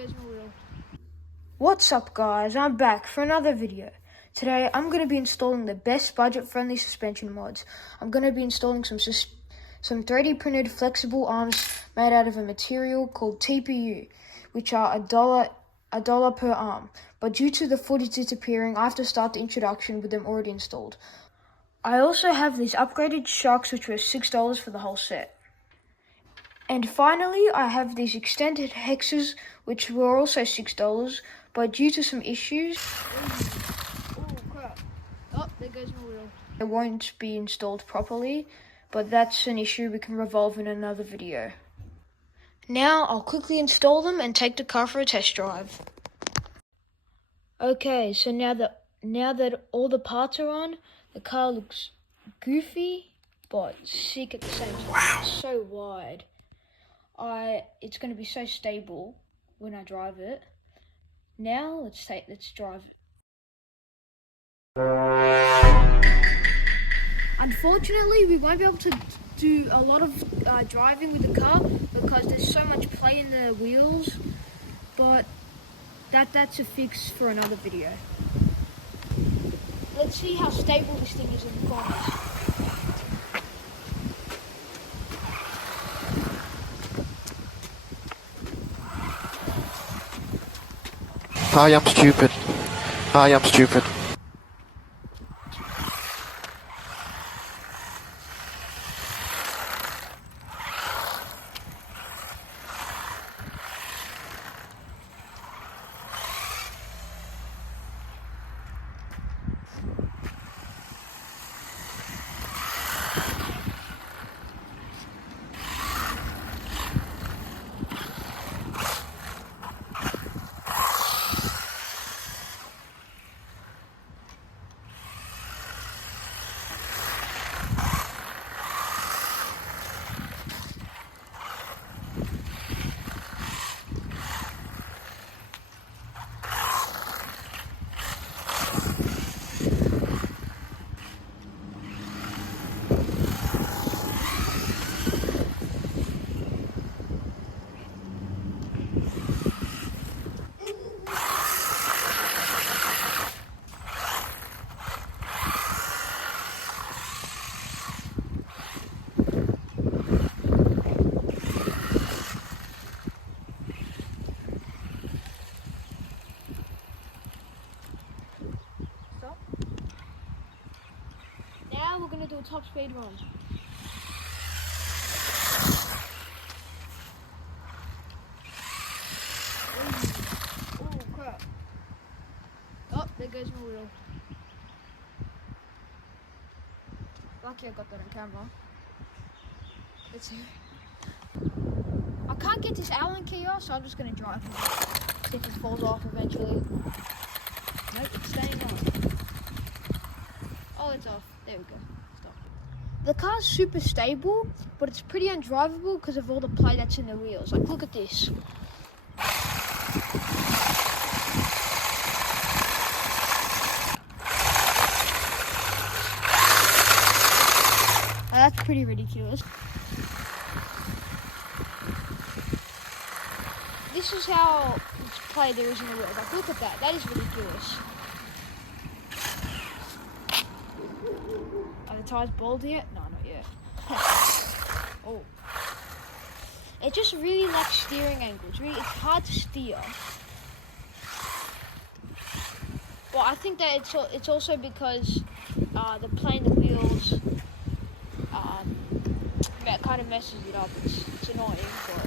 goes my wheel. What's up guys, I'm back for another video. Today I'm going to be installing the best budget-friendly suspension mods. I'm going to be installing some 3D printed flexible arms made out of a material called TPU, which are $1 per arm. But due to the footage disappearing, I have to start the introduction with them already installed. I also have these upgraded shocks which were $6 for the whole set. And finally, I have these extended hexes, which were also $6, but due to some issues, Oh crap. Oh, there goes my wheel. they won't be installed properly, but that's an issue we can resolve in another video. Now, I'll quickly install them and take the car for a test drive. Okay, so now that all the parts are on, the car looks goofy, but sick at the same time. Wow. It's so wide. It's going to be so stable when I drive it. Now let's drive it. Unfortunately, we won't be able to do a lot of driving with the car because there's so much play in the wheels, but that's a fix for another video. Let's see how stable this thing is in the corners. I am stupid. I am stupid. Now we're going to do a top speed run. Oh crap. Oh, there goes my wheel. Lucky I got that on camera. Let's see. I can't get this Allen key off, so I'm just going to drive it. See if it falls off eventually. Nope, it's staying on. Oh, it's off. There we go. Stop. The car's super stable, but it's pretty undrivable because of all the play that's in the wheels. Like, look at this. Now, that's pretty ridiculous. This is how much play there is in the wheels. Like, look at that. That is ridiculous. Are the tires bald yet? No, not yet. Oh. It just really lacks steering angles. Really, it's hard to steer. Well, I think that it's also because the play in the wheels that kind of messes it up. It's annoying, but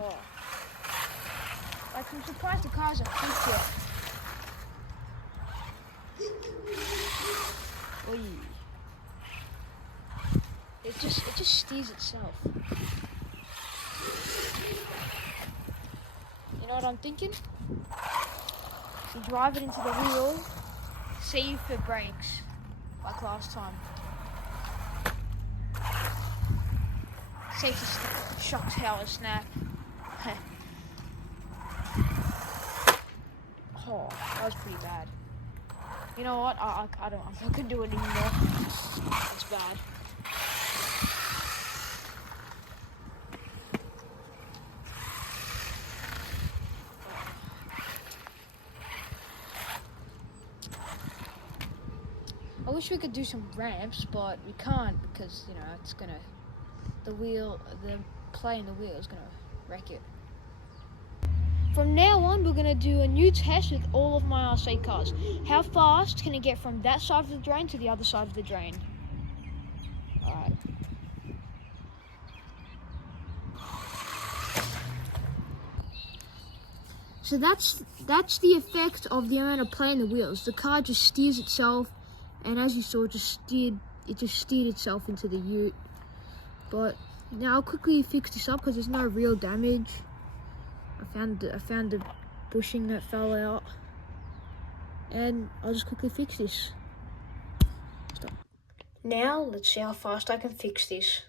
oh. Like, I'm surprised the cars are fixed yet. Oy. It just steers itself. You know what I'm thinking? You drive it into the wheel, see if it breaks, like last time. Safety shocks how it snap. Oh, that was pretty bad. You know what? I'm not gonna do it anymore. It's bad. wish we could do some ramps, but we can't because, you know, it's gonna, the play in the wheel is gonna wreck it. From now on, we're gonna do a new test with all of my RC cars. How fast can it get from that side of the drain to the other side of the drain? Alright. So that's the effect of the amount of play in the wheels. The car just steers itself, and as you saw, it just steered itself into the ute. But now I'll quickly fix this up because there's no real damage. I found the bushing that fell out, and I'll just quickly fix this. Stop. Now let's see how fast I can fix this.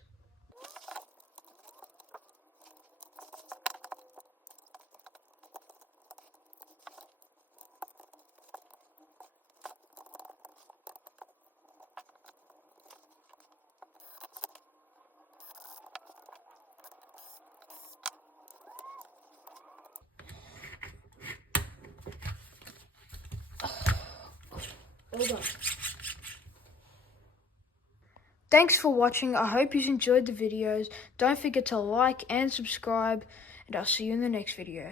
Hold on. Thanks for watching. I hope you enjoyed the videos. Don't forget to like and subscribe, and I'll see you in the next video.